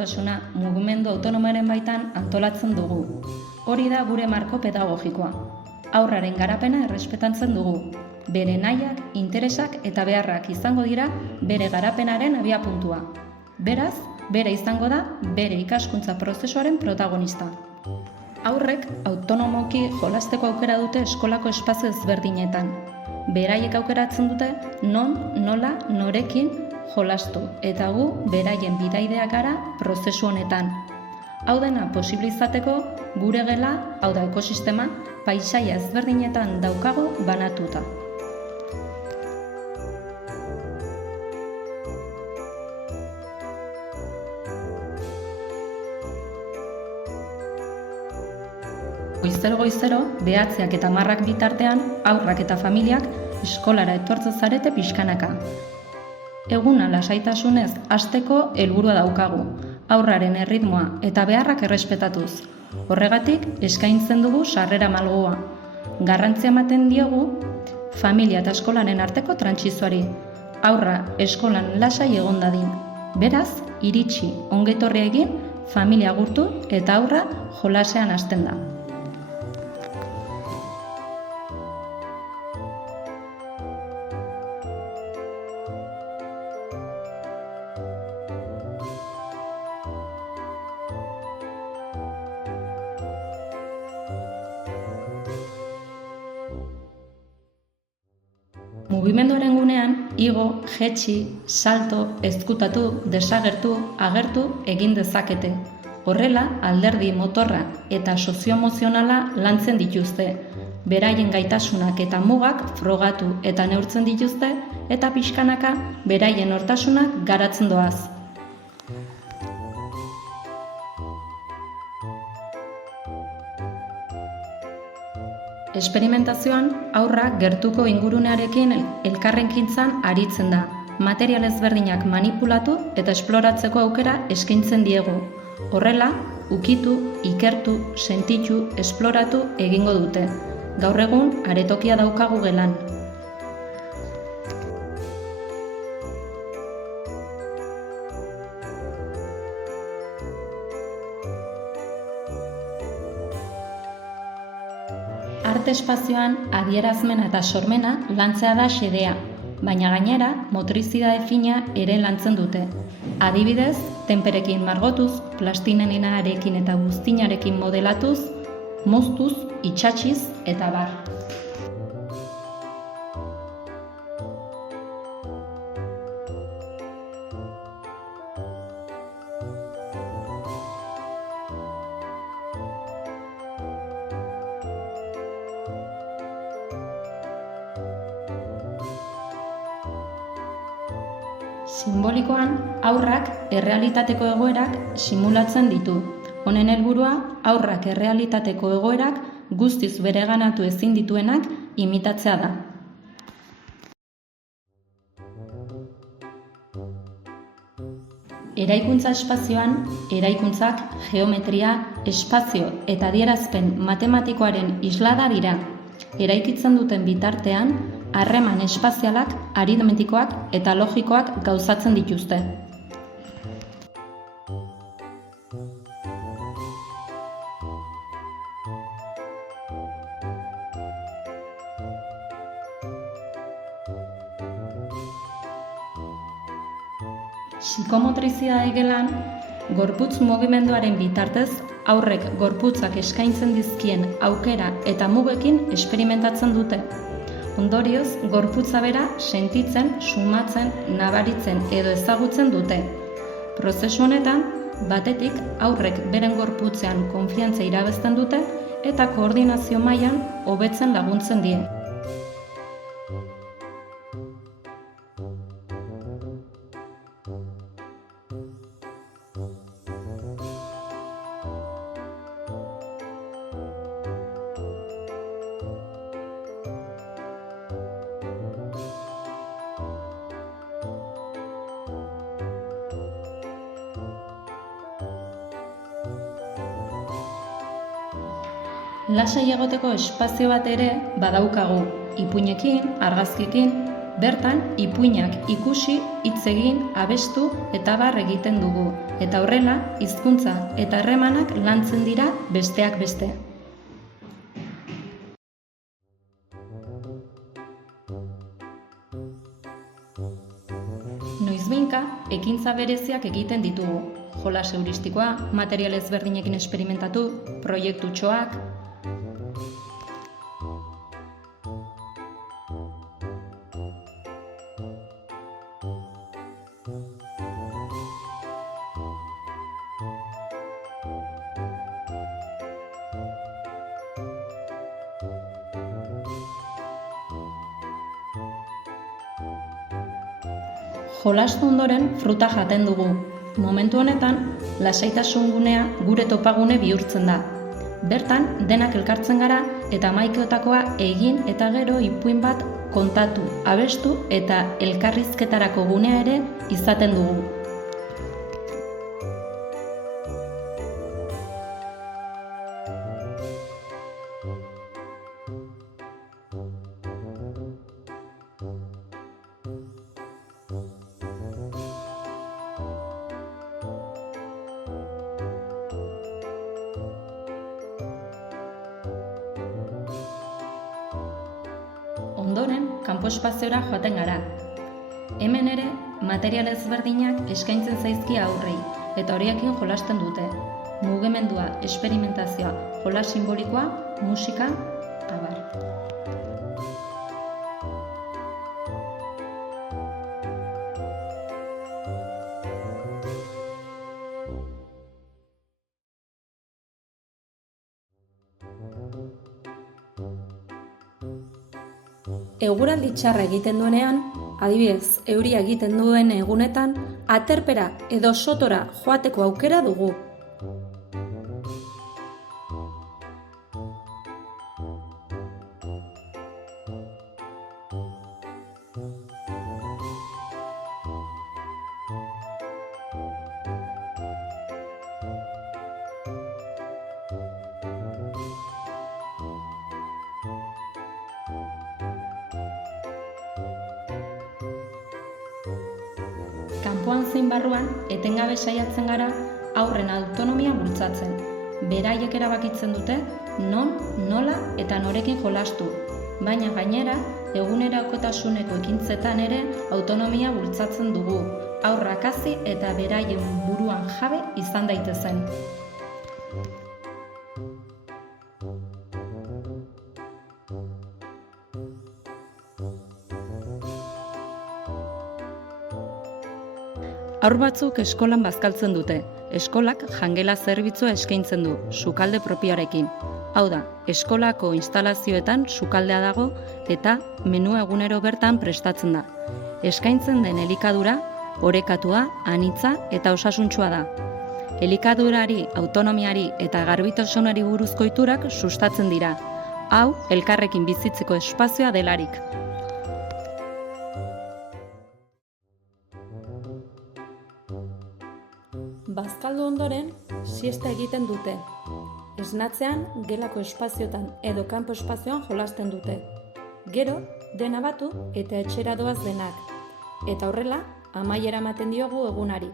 egonkortasuna mugimendu autonomoaren baitan antolatzen dugu. Hori da gure marko pedagogikoa. Haurraren garapena errespetatzen dugu. Bere nahiak, interesak eta beharrak izango dira bere garapenaren abiapuntua. Beraz, bere izango da bere ikaskuntza prozesuaren protagonista. Haurrek autonomoki jolasteko aukera dute eskolako espazio ezberdinetan. Beraiek aukeratzen dute non, nola, norekin jolastu eta gu beraien bidaideak gara prozesu honetan. Hau dena posible izateko gure gela, hau da ekosistema, paisaia ezberdinetan daukagu banatuta. Goizero, behatziak eta 10 bitartean, haurrak eta familiak eskolara etortzen zarete pixkanaka. Eguna lasaitasunez hasteko helburua daukagu, haurraren erritmoa eta beharrak errespetatuz. Horregatik, eskaintzen dugu sarrera malgua. Garrantzia ematen diogu familia eta eskolaren arteko trantsizioari. Haurra eskolan lasai egon dadin. Beraz, iritsi, ongetorria egin, familia agurtu eta haurra jolasean hasten da. Mugimenduaren gunean, igo, jetxi, salto, ezkutatu, desagertu, agertu egin dezakete. Horrela, alderdi motorra eta sozioemozionala lantzen dituzte. Beraien gaitasunak eta mugak frogatu eta neurtzen dituzte eta pixkanaka beraien nortasunak garatzen doaz. Esperimentazioan, haurra gertuko ingurunearekin elkarrenkintzan aritzen da. Material ezberdinak manipulatu eta esploratzeko aukera eskaintzen diegu. Horrela, ukitu, ikertu, sentitu, esploratu egingo dute. Gaur egun, aretokia daukagu gelan. Arte espazioan adierazmena eta sormena lantzea da xedea, baina gainera motrizitate fina ere lantzen dute. Adibidez, tenperekin margotuz, plastinenarekin eta buztinarekin modelatuz, moztuz, itsatsiz eta bar. Simbolikoan, haurrak errealitateko egoerak simulatzen ditu. Honen helburua, haurrak errealitateko egoerak guztiz bereganatu ezin dituenak imitatzea da. Eraikuntza espazioan, eraikuntzak geometria, espazio eta adierazpen matematikoaren islada dira. Eraikitzen duten bitartean, harreman espazialak, aritmetikoak eta logikoak gauzatzen dituzte. Psikomotrizitate gelan, gorputz mugimenduaren bitartez, haurrek gorputzak eskaintzen dizkien aukera eta mugekin esperimentatzen dute. Ondorioz, gorputza bera sentitzen, sumatzen, nabaritzen edo ezagutzen dute. Prozesu honetan, batetik haurrek beren gorputzean konfiantza irabazten dute eta koordinazio mailan hobetzen laguntzen die. Lasai egoteko espazio bat ere badaukagu, ipuinekin, argazkiekin, Bertan, ipuinak ikusi, hitz egin, abestu eta abar egiten dugu, eta horrela, hizkuntza eta harremanak lantzen dira besteak beste. Noizbehinka, ekintza bereziak egiten ditugu. Jolas heuristikoa, material ezberdinekin esperimentatu, proiektu txoak. Jolastu ondoren fruta jaten dugu. Momentu honetan, lasaitasun gunea gure topagune bihurtzen da. Bertan, denak elkartzen gara eta hamaikeotakoa egin eta gero ipuin bat kontatu, abestu eta elkarrizketarako gunea ere izaten dugu. Ondoren, kanpo espaziora joaten gara. Hemen ere, material ezberdinak eskaintzen zaizkia aurrei, eta horiekin jolasten dute. Mugimendua, esperimentazioa, jolas simbolikoa, musika, abar. Eguraldi txarra egiten duenean, adibidez, euria egiten duen egunetan, aterpera edo sotora joateko aukera dugu. Kanpoan zein barruan, etengabe saiatzen gara haurren autonomia bultzatzen. Beraiek erabakitzen dute non, nola eta norekin jolastu, baina gainera, egunerakotasuneko ekintzetan ere autonomia bultzatzen dugu, haurrak hazi eta beraien buruan jabe izan daitezen. Haur batzuk eskolan bazkaltzen dute. Eskolak jangela zerbitzua eskaintzen du, sukalde propioarekin. Hau da, eskolako instalazioetan sukaldea dago eta menua egunero bertan prestatzen da. Eskaintzen den elikadura, orekatua, anitza eta osasuntsua da. Elikadurari, autonomiari eta garbitasunari buruzko ohiturak sustatzen dira. Hau, elkarrekin bizitzeko espazioa delarik. Bazkaldu ondoren, siesta egiten dute. Esnatzean, gelako espazioetan edo kanpo espazioan jolasten dute. Gero, dena batu eta etxera doaz denak. Eta horrela, amaiera ematen diogu egunari.